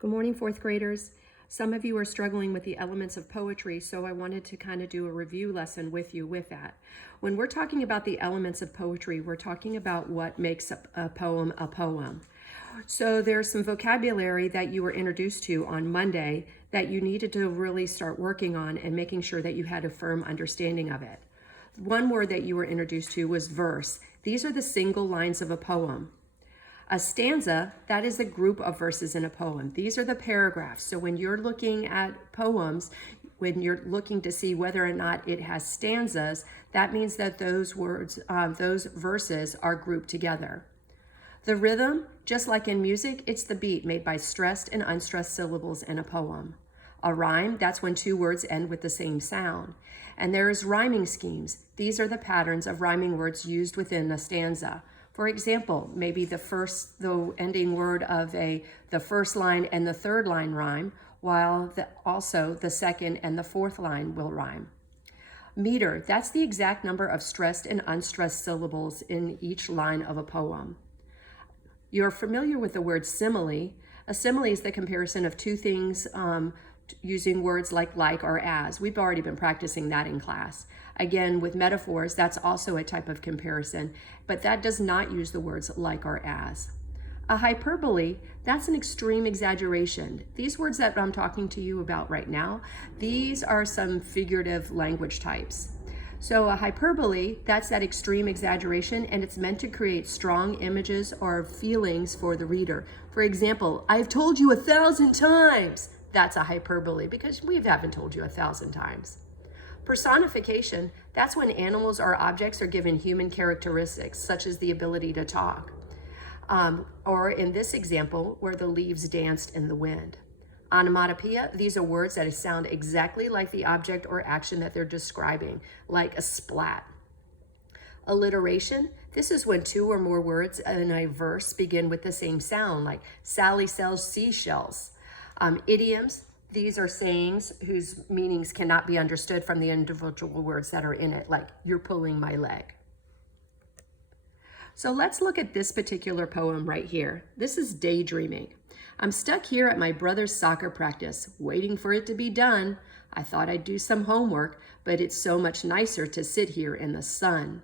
Good morning, fourth graders. Some of you are struggling with the elements of poetry, so I wanted to kind of do a review lesson with you with that. When we're talking about the elements of poetry, we're talking about what makes a poem a poem. So there's some vocabulary that you were introduced to on Monday that you needed to really start working on and making sure that you had a firm understanding of it. One word that you were introduced to was verse. These are the single lines of a poem. A stanza, that is a group of verses in a poem. These are the paragraphs. So when you're looking at poems, when you're looking to see whether or not it has stanzas, that means that those words, those verses are grouped together. The rhythm, just like in music, it's the beat made by stressed and unstressed syllables in a poem. A rhyme, that's when two words end with the same sound. And there is rhyming schemes. These are the patterns of rhyming words used within a stanza. For example, maybe the ending word of the first line and the third line rhyme, while also the second and the fourth line will rhyme. Meter, that's the exact number of stressed and unstressed syllables in each line of a poem. You're familiar with the word simile. A simile is the comparison of two things using words like or as. We've already been practicing that in class. Again, with metaphors, that's also a type of comparison, but that does not use the words like or as. A hyperbole, that's an extreme exaggeration. These words that I'm talking to you about right now, these are some figurative language types. So a hyperbole, that's that extreme exaggeration, and it's meant to create strong images or feelings for the reader. For example, I've told you 1,000 times. That's a hyperbole because we haven't told you 1,000 times. Personification, that's when animals or objects are given human characteristics, such as the ability to talk. Or in this example, where the leaves danced in the wind. Onomatopoeia, these are words that sound exactly like the object or action that they're describing, like a splat. Alliteration, this is when two or more words in a verse begin with the same sound, like Sally sells seashells. Idioms, these are sayings whose meanings cannot be understood from the individual words that are in it, like you're pulling my leg. So let's look at this particular poem right here. This is Daydreaming. I'm stuck here at my brother's soccer practice, waiting for it to be done. I thought I'd do some homework, but it's so much nicer to sit here in the sun.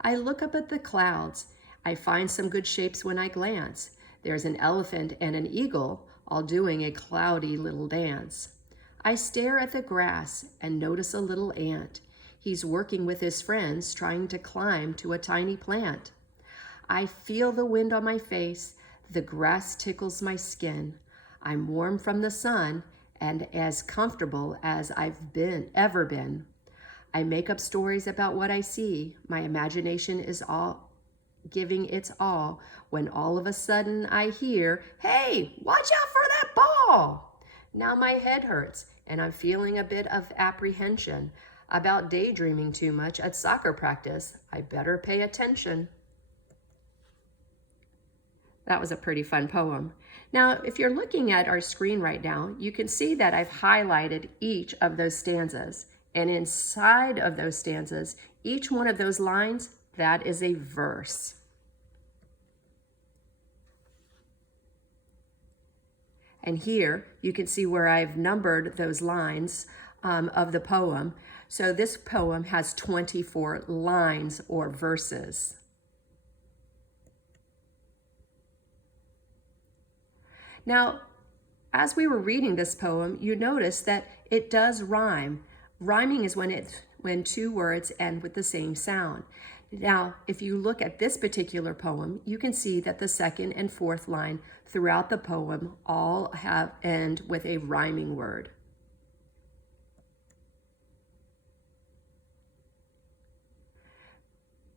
I look up at the clouds. I find some good shapes when I glance. There's an elephant and an eagle, all doing a cloudy little dance. I stare at the grass and notice a little ant. He's working with his friends, trying to climb to a tiny plant. I feel the wind on my face. The grass tickles my skin. I'm warm from the sun and as comfortable as I've ever been. I make up stories about what I see. My imagination is all giving its all when all of a sudden I hear, "Hey, watch out for that ball!" Now my head hurts and I'm feeling a bit of apprehension about daydreaming too much at soccer practice. I better pay attention. That was a pretty fun poem. Now, if you're looking at our screen right now, you can see that I've highlighted each of those stanzas. And inside of those stanzas, each one of those lines, that is a verse. And here you can see where I've numbered those lines of the poem. So this poem has 24 lines or verses. Now, as we were reading this poem, you notice that it does rhyme. Rhyming is when two words end with the same sound. Now, if you look at this particular poem, you can see that the second and fourth line throughout the poem all end with a rhyming word.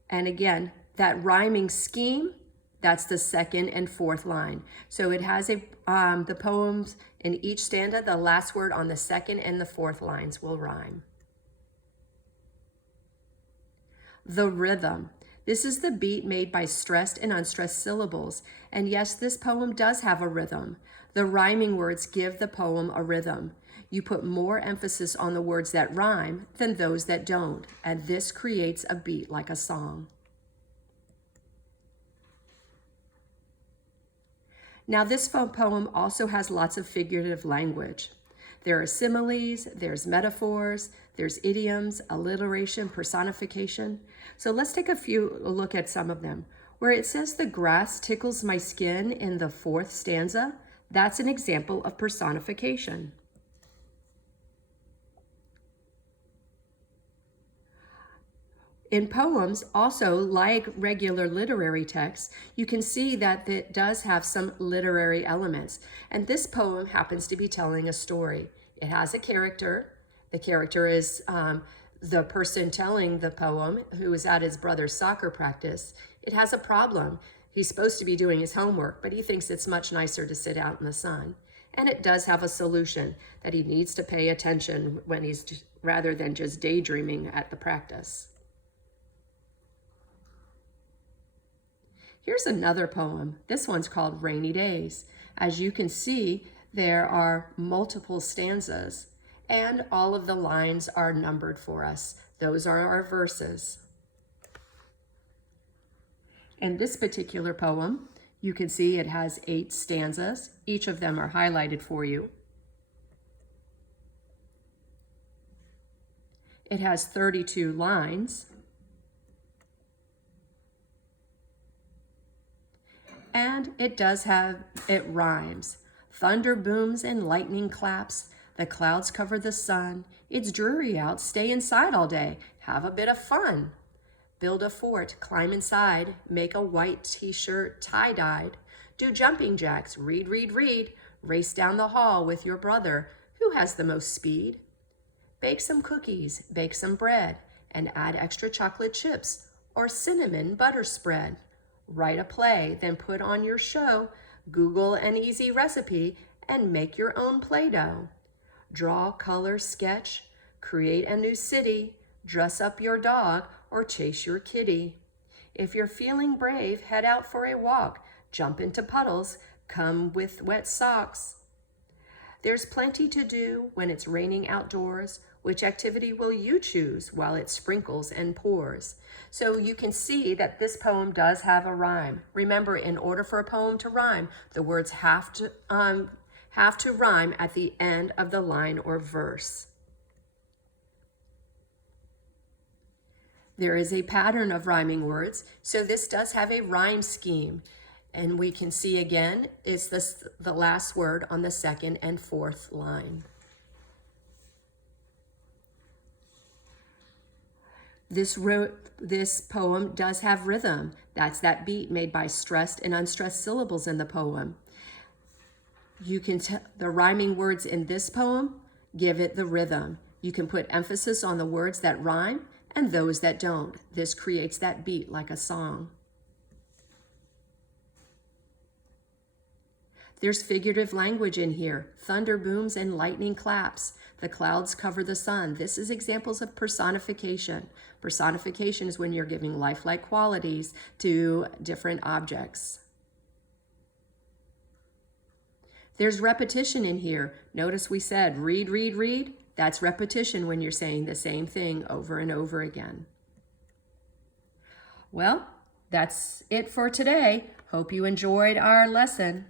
And again, that rhyming scheme, that's the second and fourth line. So it has the poems in each stanza, the last word on the second and the fourth lines will rhyme. The rhythm. This is the beat made by stressed and unstressed syllables. And yes, this poem does have a rhythm. The rhyming words give the poem a rhythm. You put more emphasis on the words that rhyme than those that don't, and this creates a beat like a song. Now, this poem also has lots of figurative language. There are similes, there's metaphors, there's idioms, alliteration, personification. So let's take a look at some of them. Where it says the grass tickles my skin in the 4th stanza, that's an example of personification. In poems, also like regular literary texts, you can see that it does have some literary elements. And this poem happens to be telling a story. It has a character. The character is the person telling the poem who is at his brother's soccer practice. It has a problem. He's supposed to be doing his homework, but he thinks it's much nicer to sit out in the sun. And it does have a solution that he needs to pay attention when rather than just daydreaming at the practice. Here's another poem. This one's called Rainy Days. As you can see, there are multiple stanzas, and all of the lines are numbered for us. Those are our verses. In this particular poem, you can see it has 8 stanzas. Each of them are highlighted for you. It has 32 lines. And it rhymes. Thunder booms and lightning claps. The clouds cover the sun. It's dreary out. Stay inside all day. Have a bit of fun. Build a fort. Climb inside. Make a white t-shirt tie-dyed. Do jumping jacks. Read, read, read. Race down the hall with your brother. Who has the most speed? Bake some cookies. Bake some bread. And add extra chocolate chips or cinnamon butter spread. Write a play, then put on your show. Google an easy recipe and make your own Play-Doh. Draw, color, sketch, create a new city, dress up your dog or chase your kitty. If you're feeling brave, head out for a walk, jump into puddles, come with wet socks. There's plenty to do when it's raining outdoors. Which activity will you choose while it sprinkles and pours? So you can see that this poem does have a rhyme. Remember, in order for a poem to rhyme, the words have to rhyme at the end of the line or verse. There is a pattern of rhyming words, so this does have a rhyme scheme. And we can see again, it's the last word on the 2nd and 4th line. This poem does have rhythm. That's that beat made by stressed and unstressed syllables in the poem. You can the rhyming words in this poem give it the rhythm. You can put emphasis on the words that rhyme and those that don't. This creates that beat like a song. There's figurative language in here. Thunder booms and lightning claps. The clouds cover the sun. This is examples of personification. Personification is when you're giving lifelike qualities to different objects. There's repetition in here. Notice we said read, read, read. That's repetition when you're saying the same thing over and over again. Well, that's it for today. Hope you enjoyed our lesson.